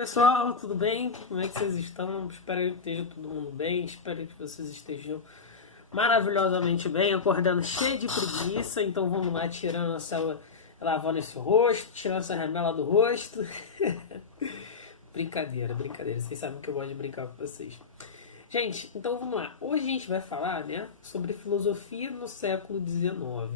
Pessoal, tudo bem? Como é que vocês estão? Espero que esteja todo mundo bem. Espero que vocês estejam maravilhosamente bem, acordando cheio de preguiça. Então vamos lá, tirando essa, lavando esse rosto, tirando essa remela do rosto. Brincadeira, brincadeira. Vocês sabem que eu gosto de brincar com vocês. Gente, então vamos lá. Hoje a gente vai falar, né, sobre filosofia no século XIX,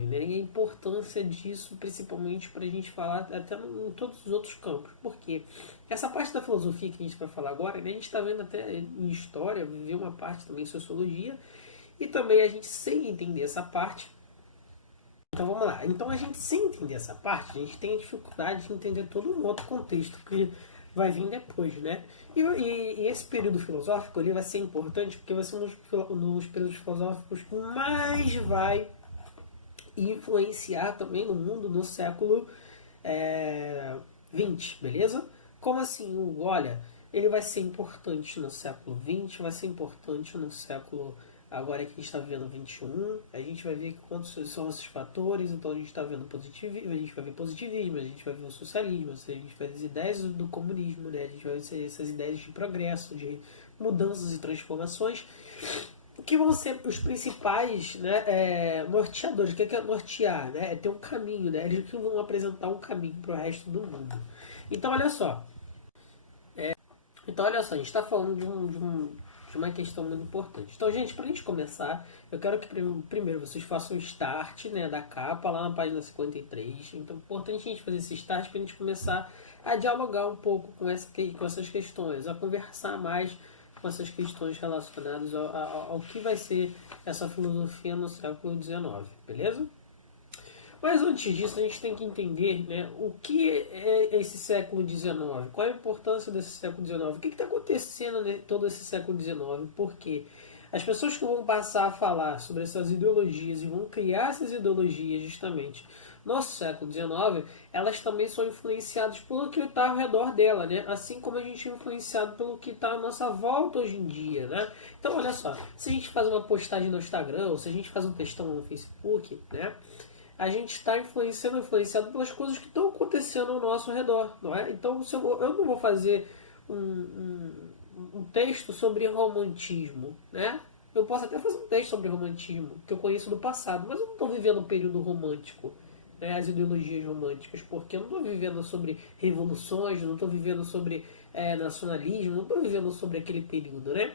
né, e a importância disso, principalmente para a gente falar até em todos os outros campos. Por quê? Essa parte da filosofia que a gente vai falar agora, né, a gente está vendo até em história, viver uma parte também em sociologia, e também a gente sem entender essa parte. Então vamos lá. Então a gente sem entender essa parte, a gente tem a dificuldade de entender todo um outro contexto que vai vir depois, né? E esse período filosófico ele vai ser importante porque vai ser um dos períodos filosóficos que mais vai influenciar também no mundo no século XX, beleza? Como assim? Olha, ele vai ser importante no século XX, vai ser importante no século agora que a gente está vendo 21, a gente vai ver quantos são esses fatores, então a gente está vendo positivismo, a gente vai ver positivismo, a gente vai ver o socialismo, a gente vai ver as ideias do comunismo, né? A gente vai ver essas ideias de progresso, de mudanças e transformações, que vão ser os principais, né, norteadores. O que é nortear? Né? É ter um caminho, né? Eles que vão apresentar um caminho para o resto do mundo. Então olha só, a gente está falando de uma questão muito importante. Então, gente, para a gente começar, eu quero que primeiro vocês façam o start, né, da capa lá na página 53. Então, é importante a gente fazer esse start para a gente começar a dialogar um pouco com essas questões, a conversar mais com essas questões relacionadas ao que vai ser essa filosofia no século XIX, beleza? Mas antes disso, a gente tem que entender, né, o que é esse século XIX, qual é a importância desse século XIX, o que está acontecendo em todo esse século XIX, por quê? As pessoas que vão passar a falar sobre essas ideologias e vão criar essas ideologias justamente no século XIX, elas também são influenciadas pelo que está ao redor dela, né? Assim como a gente é influenciado pelo que está à nossa volta hoje em dia, né? Então, olha só, se a gente faz uma postagem no Instagram, ou se a gente faz um textão no Facebook, né? A gente está influenciado pelas coisas que estão acontecendo ao nosso redor, não é? Então, se eu não vou fazer um texto sobre romantismo, né? Eu posso até fazer um texto sobre romantismo, que eu conheço do passado, mas eu não estou vivendo um período romântico, né? As ideologias românticas, porque eu não estou vivendo sobre revoluções, não estou vivendo sobre nacionalismo, não estou vivendo sobre aquele período, né?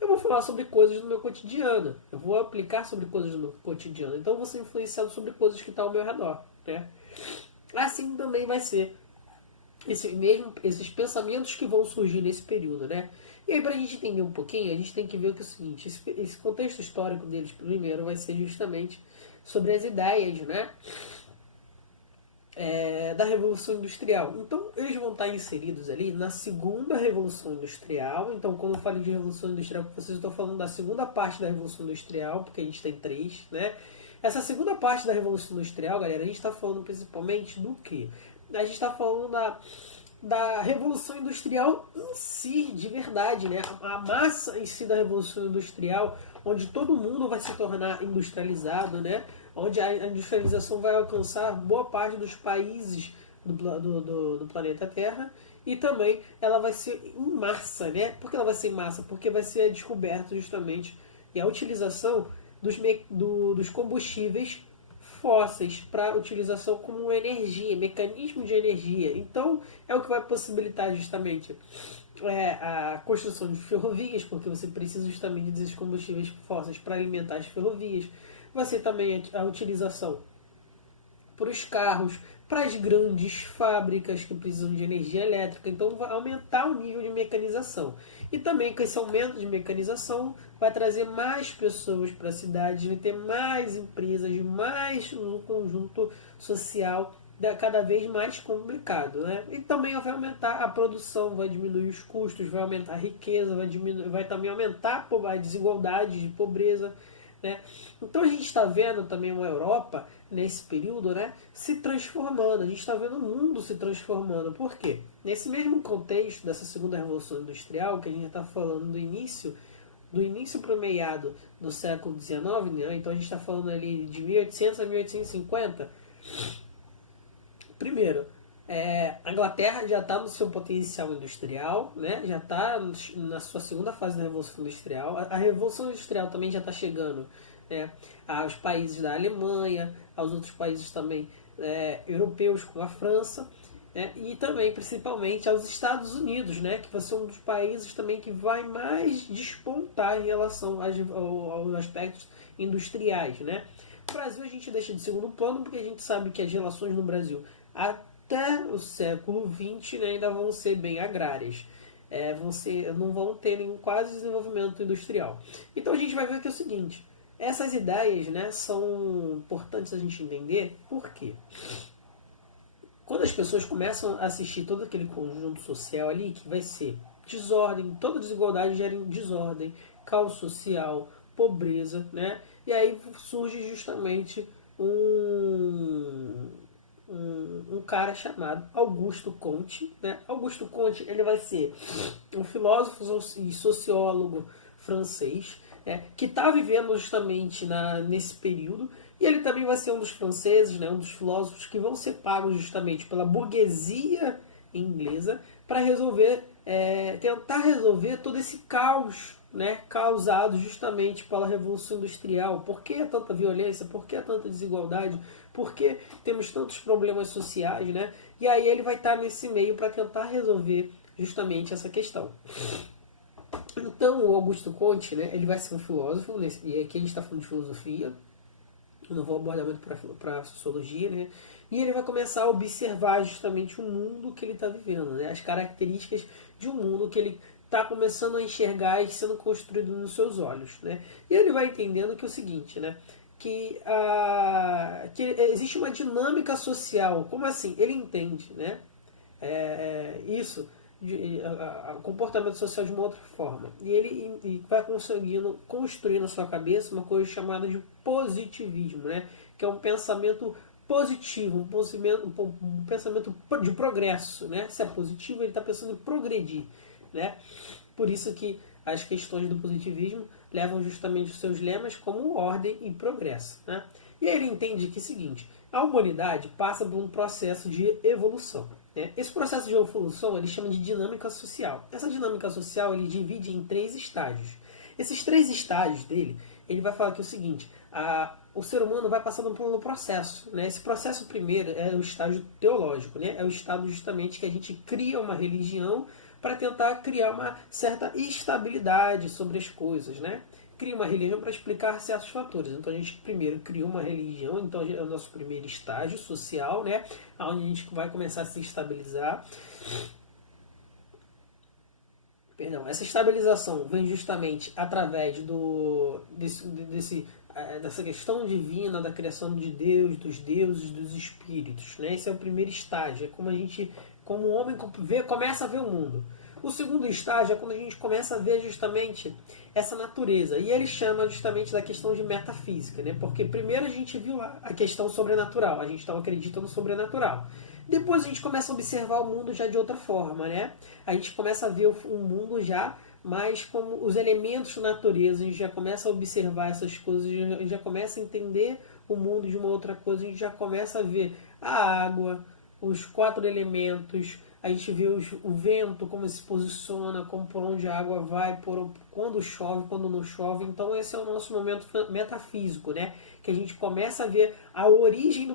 Eu vou falar sobre coisas do meu cotidiano. Eu vou aplicar sobre coisas do meu cotidiano. Então eu vou ser influenciado sobre coisas que estão ao meu redor, né? Assim também vai ser esses pensamentos que vão surgir nesse período, né? E aí, para a gente entender um pouquinho, a gente tem que ver que é o seguinte: esse contexto histórico deles, primeiro, vai ser justamente sobre as ideias, né? Da Revolução Industrial. Então, eles vão estar inseridos ali na segunda Revolução Industrial. Então, quando eu falo de Revolução Industrial, vocês estão falando da segunda parte da Revolução Industrial, porque a gente tem três, né? Essa segunda parte da Revolução Industrial, galera, a gente está falando principalmente do quê? A gente está falando da Revolução Industrial em si, de verdade, né? A massa em si da Revolução Industrial, onde todo mundo vai se tornar industrializado, né? Onde a industrialização vai alcançar boa parte dos países do planeta Terra, e também ela vai ser em massa, né? Por que ela vai ser em massa? Porque vai ser descoberto justamente e a utilização dos combustíveis fósseis para utilização como energia, mecanismo de energia. Então é o que vai possibilitar justamente a construção de ferrovias, porque você precisa justamente desses combustíveis fósseis para alimentar as ferrovias. Vai ser também a utilização para os carros, para as grandes fábricas que precisam de energia elétrica. Então vai aumentar o nível de mecanização. E também com esse aumento de mecanização vai trazer mais pessoas para a cidade, vai ter mais empresas, mais um conjunto social cada vez mais complicado, né? E também vai aumentar a produção, vai diminuir os custos, vai aumentar a riqueza, vai também aumentar a desigualdade de pobreza, né? Então a gente está vendo também uma Europa nesse período, né, se transformando. A gente está vendo o mundo se transformando. Por quê? Nesse mesmo contexto dessa segunda revolução industrial que a gente está falando do início para o meado do século XIX, né? Então a gente está falando ali de 1800 a 1850. Primeiro, A Inglaterra já está no seu potencial industrial, né? Já está na sua segunda fase da Revolução Industrial. A Revolução Industrial também já está chegando, né, aos países da Alemanha, aos outros países também europeus, como a França, né? E também, principalmente, aos Estados Unidos, né? Que vai ser um dos países também que vai mais despontar em relação aos aspectos industriais, né? O Brasil a gente deixa de segundo plano porque a gente sabe que as relações no Brasil até o século XX, né, ainda vão ser bem agrárias. Não vão ter nenhum quase desenvolvimento industrial. Então a gente vai ver que é o seguinte, essas ideias, né, são importantes a gente entender. Por quê? Quando as pessoas começam a assistir todo aquele conjunto social ali, que vai ser desordem, toda desigualdade gera desordem, caos social, pobreza, né? E aí surge justamente um cara chamado Augusto Comte, né? Augusto Comte, ele vai ser um filósofo e sociólogo francês, né, que está vivendo justamente nesse período, e ele também vai ser um dos franceses, né, um dos filósofos que vão ser pagos justamente pela burguesia inglesa para tentar resolver todo esse caos, né, causado justamente pela Revolução Industrial. Por que tanta violência? Por que tanta desigualdade? Por que temos tantos problemas sociais, né? E aí ele vai estar nesse meio para tentar resolver justamente essa questão. Então o Augusto Comte, né, ele vai ser um filósofo, e aqui a gente está falando de filosofia, eu não vou abordar muito para sociologia, né? E ele vai começar a observar justamente o mundo que ele está vivendo, né? As características de um mundo que ele está começando a enxergar e sendo construído nos seus olhos, né? E ele vai entendendo que é o seguinte, né? Que existe uma dinâmica social. Como assim? Ele entende, né? Isso, o comportamento social de uma outra forma. E ele vai conseguindo construir na sua cabeça uma coisa chamada de positivismo, né? Que é um pensamento positivo, um pensamento de progresso, né? Se é positivo, ele está pensando em progredir, né? Por isso que as questões do positivismo levam justamente os seus lemas como ordem e progresso, né? E aí ele entende que é o seguinte, a humanidade passa por um processo de evolução, né? Esse processo de evolução ele chama de dinâmica social. Essa dinâmica social ele divide em 3 estágios. Esses 3 estágios dele, ele vai falar que é o seguinte, o ser humano vai passando por um processo, né? Esse processo primeiro é o estágio teológico, né? É o estado justamente que a gente cria uma religião para tentar criar uma certa estabilidade sobre as coisas, né? Cria uma religião para explicar certos fatores. Então a gente primeiro cria uma religião, então é o nosso primeiro estágio social, né? Onde a gente vai começar a se estabilizar. Perdão, essa estabilização vem justamente através dessa questão divina, da criação de Deus, dos deuses, dos espíritos, né? Esse é o primeiro estágio, é como o homem começa a ver o mundo. O segundo estágio é quando a gente começa a ver justamente essa natureza. E ele chama justamente da questão de metafísica, né? Porque primeiro a gente viu lá a questão sobrenatural, a gente estava acreditando no sobrenatural. Depois a gente começa a observar o mundo já de outra forma, né? A gente começa a ver o mundo já mais como os elementos da natureza, a gente já começa a observar essas coisas, a gente já começa a entender o mundo de uma outra coisa, a gente já começa a ver a água, os 4 elementos, a gente vê o vento, como se posiciona, como por onde a água vai, quando chove, quando não chove. Então esse é o nosso momento metafísico, né? Que a gente começa a ver a origem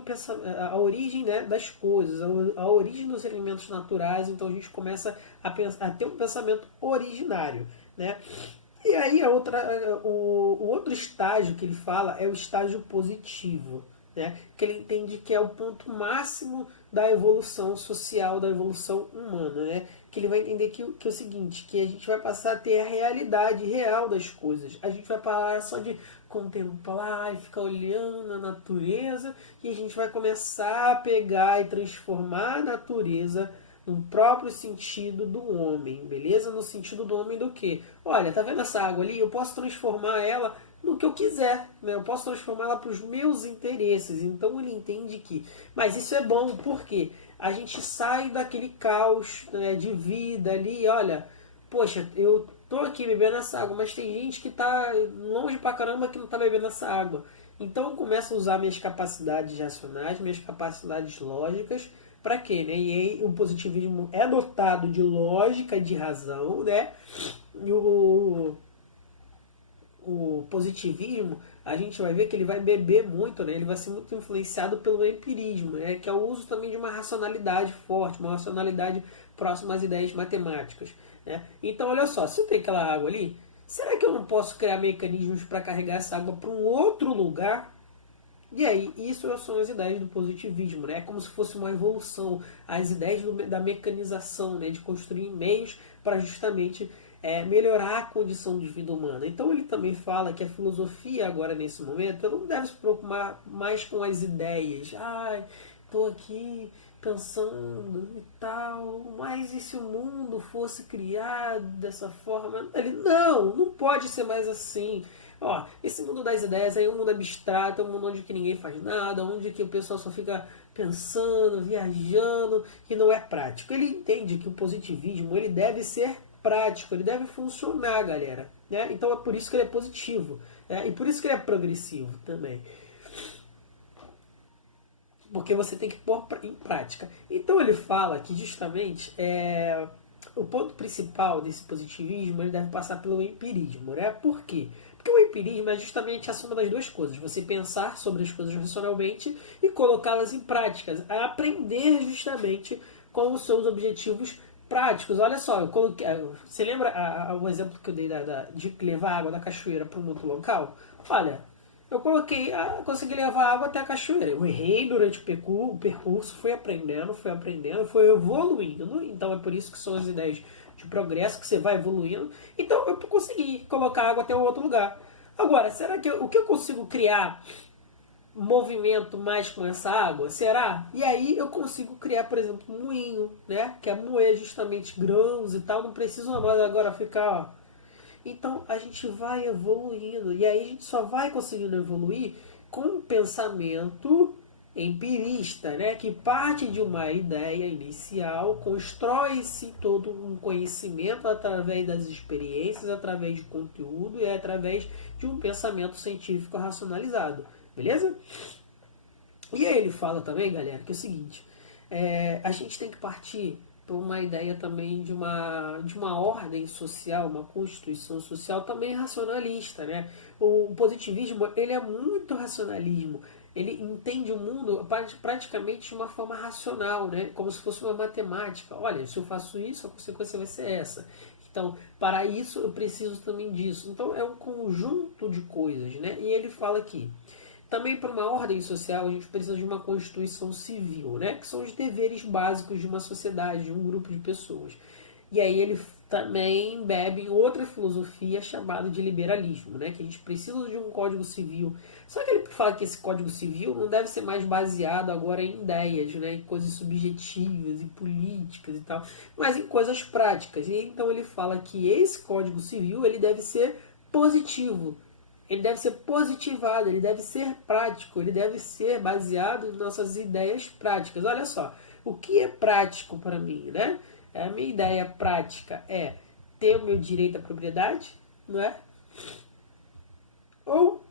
né, das coisas, a origem dos elementos naturais. Então a gente começa a ter um pensamento originário, né? E aí o outro estágio que ele fala é o estágio positivo, né? Que ele entende que é o ponto máximo da evolução social, da evolução humana, né? Que ele vai entender que é o seguinte, que a gente vai passar a ter a realidade real das coisas. A gente vai parar só de contemplar e ficar olhando a natureza, e a gente vai começar a pegar e transformar a natureza no próprio sentido do homem, beleza? No sentido do homem do quê? Olha, tá vendo essa água ali? Eu posso transformar ela no que eu quiser, né? Eu posso transformar ela para os meus interesses. Então ele entende que... Mas isso é bom, porque a gente sai daquele caos, né, de vida ali, olha, poxa, eu tô aqui bebendo essa água, mas tem gente que tá longe pra caramba que não tá bebendo essa água. Então eu começo a usar minhas capacidades racionais, minhas capacidades lógicas, para quê, né? E aí o positivismo é dotado de lógica, de razão, né? E o positivismo, a gente vai ver que ele vai beber muito, né? Ele vai ser muito influenciado pelo empirismo, né? Que é o uso também de uma racionalidade forte, uma racionalidade próxima às ideias matemáticas, né? Então, olha só, se eu tenho aquela água ali, será que eu não posso criar mecanismos para carregar essa água para um outro lugar? E aí, isso são as ideias do positivismo, né? É como se fosse uma evolução, as ideias da mecanização, né? De construir meios para justamente melhorar a condição de vida humana. Então ele também fala que a filosofia agora nesse momento não deve se preocupar mais com as ideias. Ai, estou aqui pensando e tal, mas e se o mundo fosse criado dessa forma? Ele, não pode ser mais assim. Ó, esse mundo das ideias aí é um mundo abstrato, é um mundo onde que ninguém faz nada, onde que o pessoal só fica pensando, viajando, e não é prático. Ele entende que o positivismo ele deve ser prático, ele deve funcionar, galera. Né? Então é por isso que ele é positivo. E por isso que ele é progressivo também. Porque você tem que pôr em prática. Então ele fala que justamente o ponto principal desse positivismo ele deve passar pelo empirismo. Né? Por quê? Porque o empirismo é justamente a soma das duas coisas. Você pensar sobre as coisas racionalmente e colocá-las em práticas. A aprender justamente com os seus objetivos práticos. Olha só, eu coloquei, você lembra o exemplo que eu dei de levar água da cachoeira para um outro local? Olha, eu consegui levar água até a cachoeira. Eu errei durante o percurso, fui aprendendo, fui evoluindo. Então é por isso que são as ideias de progresso, que você vai evoluindo. Então eu consegui colocar água até um outro lugar. Agora, será que o que eu consigo criar movimento mais com essa água? Será? E aí eu consigo criar, por exemplo, um moinho, né? Que é moer justamente grãos e tal. Não preciso mais agora ficar, ó. Então a gente vai evoluindo. E aí a gente só vai conseguindo evoluir com um pensamento empirista, né? Que parte de uma ideia inicial, constrói-se todo um conhecimento através das experiências, através de conteúdo e através de um pensamento científico racionalizado. Beleza? E aí ele fala também, galera, que é o seguinte, a gente tem que partir para uma ideia também de uma ordem social, uma constituição social também racionalista, né? O positivismo, ele é muito racionalismo. Ele entende o mundo praticamente de uma forma racional, né? Como se fosse uma matemática. Olha, se eu faço isso, a consequência vai ser essa. Então, para isso, eu preciso também disso. Então, é um conjunto de coisas, né? E ele fala aqui, também para uma ordem social a gente precisa de uma constituição civil, né? Que são os deveres básicos de uma sociedade, de um grupo de pessoas. E aí ele também bebe em outra filosofia chamada de liberalismo, né? Que a gente precisa de um código civil. Só que ele fala que esse código civil não deve ser mais baseado agora em ideias, né? Em coisas subjetivas e políticas e tal, mas em coisas práticas. E então ele fala que esse código civil ele deve ser positivo. Ele deve ser positivado, ele deve ser prático, ele deve ser baseado em nossas ideias práticas. Olha só, o que é prático para mim, né? A minha ideia prática é ter o meu direito à propriedade, não é? Ou,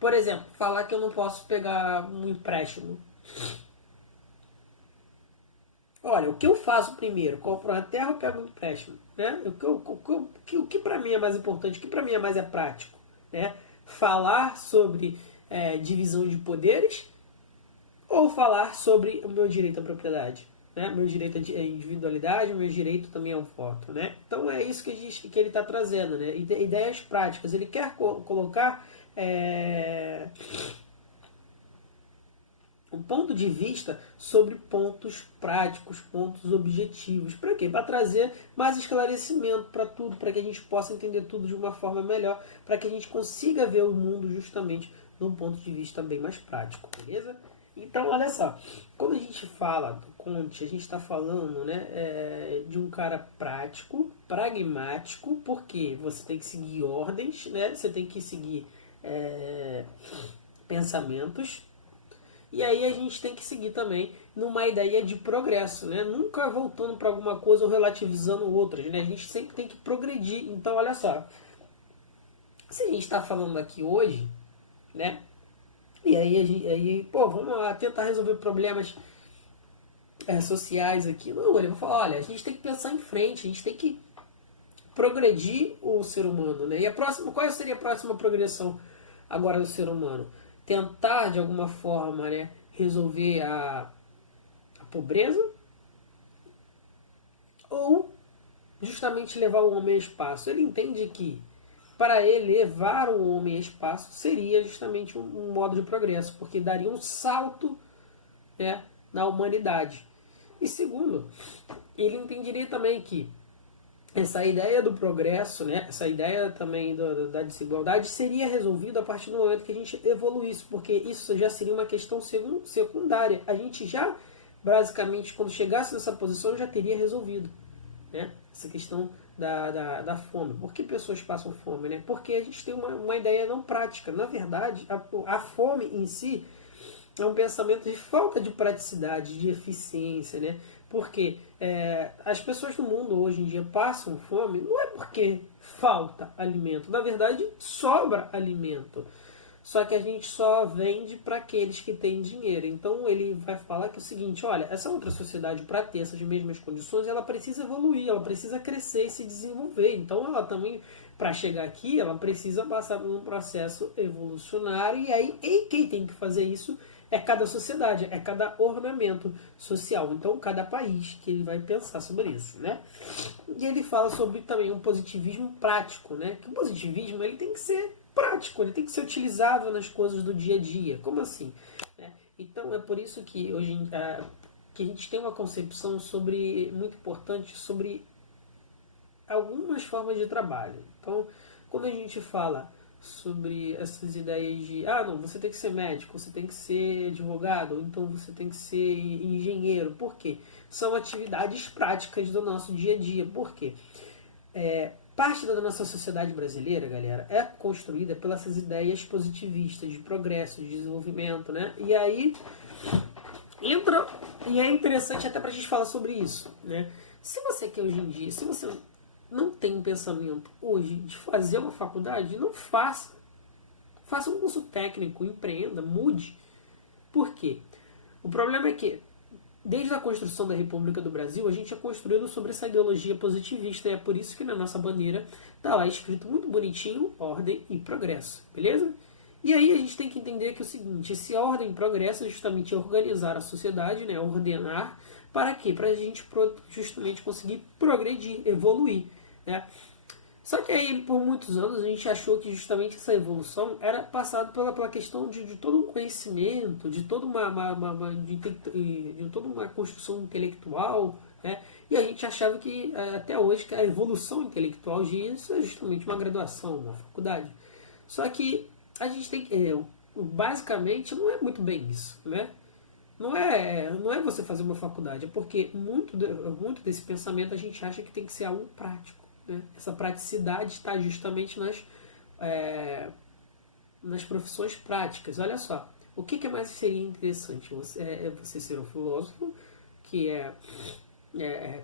por exemplo, falar que eu não posso pegar um empréstimo. Olha, o que eu faço primeiro? Compro uma terra ou pego um empréstimo? Né? O que para mim é mais importante, o que para mim é mais prático? Né? Falar sobre divisão de poderes ou falar sobre o meu direito à propriedade? Né? Meu direito à individualidade, meu direito também ao voto. Né? Então é isso que ele está trazendo. Né? Ideias práticas. Ele quer colocar um ponto de vista sobre pontos práticos, pontos objetivos. Para quê? Para trazer mais esclarecimento para tudo, para que a gente possa entender tudo de uma forma melhor, para que a gente consiga ver o mundo justamente de um ponto de vista bem mais prático, beleza? Então, olha só, quando a gente fala do Conte, a gente está falando, né, de um cara prático, pragmático, porque você tem que seguir ordens, né, você tem que seguir pensamentos. E aí a gente tem que seguir também numa ideia de progresso, né? Nunca voltando para alguma coisa ou relativizando outras, né? A gente sempre tem que progredir. Então, olha só, se a gente está falando aqui hoje, né? E aí, pô, vamos lá tentar resolver problemas sociais aqui. Não, ele vai falar, olha, a gente tem que pensar em frente, a gente tem que progredir o ser humano, né? E qual seria a próxima progressão agora do ser humano? Tentar, de alguma forma, né, resolver a pobreza ou justamente levar o homem ao espaço? Ele entende que para ele levar o homem ao espaço seria justamente um modo de progresso, porque daria um salto, né, na humanidade. E segundo, ele entenderia também que essa ideia do progresso, né, essa ideia também da desigualdade seria resolvida a partir do momento que a gente evoluísse, porque isso já seria uma questão secundária. A gente já, basicamente, quando chegasse nessa posição, já teria resolvido, né, essa questão da fome. Por que pessoas passam fome? Né? Porque a gente tem uma ideia não prática. Na verdade, a fome em si é um pensamento de falta de praticidade, de eficiência, né? Porque as pessoas no mundo hoje em dia passam fome, não é porque falta alimento, na verdade sobra alimento. Só que a gente só vende para aqueles que têm dinheiro. Então ele vai falar que é o seguinte, olha, essa outra sociedade, para ter essas mesmas condições, ela precisa evoluir, ela precisa crescer e se desenvolver. Então ela também, para chegar aqui, ela precisa passar por um processo evolucionário. E aí quem tem que fazer isso é cada sociedade, é cada ornamento social. Então cada país que ele vai pensar sobre isso, né? E ele fala sobre também um positivismo prático, né? Que o positivismo ele tem que ser prático, ele tem que ser utilizável nas coisas do dia a dia. Como assim? Então é por isso que hoje que a gente tem uma concepção muito importante sobre algumas formas de trabalho. Então, quando a gente fala sobre essas ideias de não, você tem que ser médico, você tem que ser advogado, ou então você tem que ser engenheiro. Por quê? São atividades práticas do nosso dia a dia. Por quê? Parte da nossa sociedade brasileira, galera, é construída pelas ideias positivistas de progresso, de desenvolvimento, né? E aí entra, e é interessante até pra gente falar sobre isso, né? Se você quer hoje em dia, se você não tem um pensamento hoje de fazer uma faculdade, não faça. Faça um curso técnico, empreenda, mude. Por quê? O problema é que desde a construção da República do Brasil, a gente é construído sobre essa ideologia positivista, e é por isso que na nossa bandeira está lá escrito muito bonitinho, ordem e progresso, beleza? E aí a gente tem que entender que é o seguinte, esse ordem e progresso é justamente organizar a sociedade, né, ordenar, para quê? Para a gente justamente conseguir progredir, evoluir, né? Só que aí, por muitos anos, a gente achou que justamente essa evolução era passada pela questão de todo um conhecimento, de toda de toda uma construção intelectual, né? E a gente achava que, até hoje, que a evolução intelectual isso é justamente uma graduação, uma faculdade. Só que a gente tem que... basicamente, não é muito bem isso, né? Não é você fazer uma faculdade, é porque muito desse pensamento a gente acha que tem que ser algo prático. Né? Essa praticidade está justamente nas profissões práticas. Olha só, o que mais seria interessante? Você ser um filósofo, que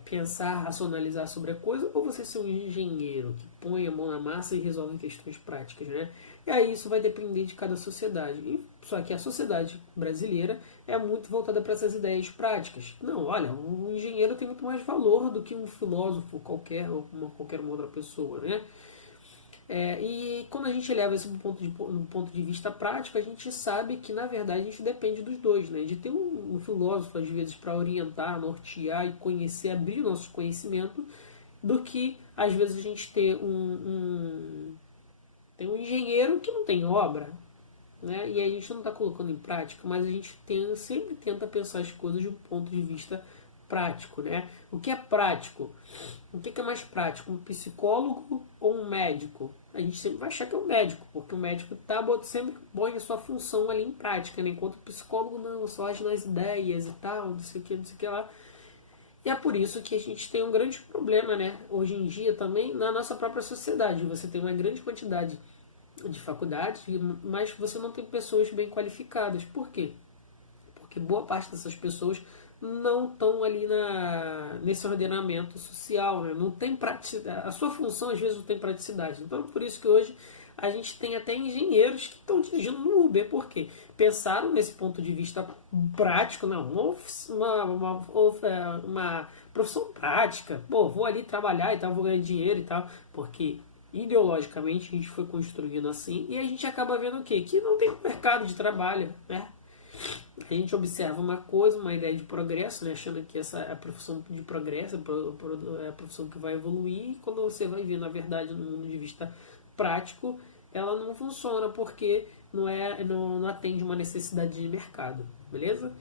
pensar, racionalizar sobre a coisa, ou você ser um engenheiro que põe a mão na massa e resolve questões práticas, né? E aí isso vai depender de cada sociedade. Só que a sociedade brasileira é muito voltada para essas ideias práticas. Não, olha, um engenheiro tem muito mais valor do que um filósofo qualquer ou qualquer outra pessoa, né? E quando a gente leva isso do ponto de vista prático, a gente sabe que, na verdade, a gente depende dos dois, né? De ter um filósofo, às vezes, para orientar, nortear e conhecer, abrir o nosso conhecimento, do que, às vezes, a gente ter tem um engenheiro que não tem obra, né? E a gente não está colocando em prática, mas a gente sempre tenta pensar as coisas de um ponto de vista prático, né? O que é prático? O que é mais prático? Um psicólogo ou um médico? A gente sempre vai achar que é um médico, porque o médico sempre põe a sua função ali em prática, né? Enquanto o psicólogo não, só age nas ideias e tal, não sei o que lá. E é por isso que a gente tem um grande problema, né? Hoje em dia também na nossa própria sociedade. Você tem uma grande quantidade de faculdades, mas você não tem pessoas bem qualificadas. Por quê? Porque boa parte dessas pessoas não estão ali nesse ordenamento social, né? Não tem praticidade. A sua função às vezes não tem praticidade. Então por isso que hoje a gente tem até engenheiros que estão dirigindo no Uber, por quê? Pensaram nesse ponto de vista prático, não, uma profissão prática, pô, vou ali trabalhar e tal, vou ganhar dinheiro e tal, porque ideologicamente a gente foi construindo assim e a gente acaba vendo o quê? Que não tem mercado de trabalho, né? A gente observa uma coisa, uma ideia de progresso, né? Achando que essa é a profissão de progresso, é a profissão que vai evoluir, e quando você vai ver, na verdade, no mundo de vista prático, ela não funciona porque não atende uma necessidade de mercado, beleza?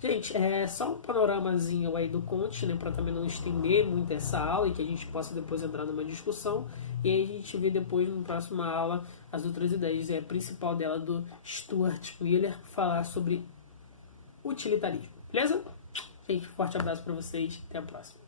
Gente, é só um panoramazinho aí do Conte, né, para também não estender muito essa aula e que a gente possa depois entrar numa discussão. E aí a gente vê depois, na próxima aula, as outras ideias. E a principal dela do Stuart Miller, falar sobre utilitarismo. Beleza? Gente, um forte abraço para vocês. Até a próxima.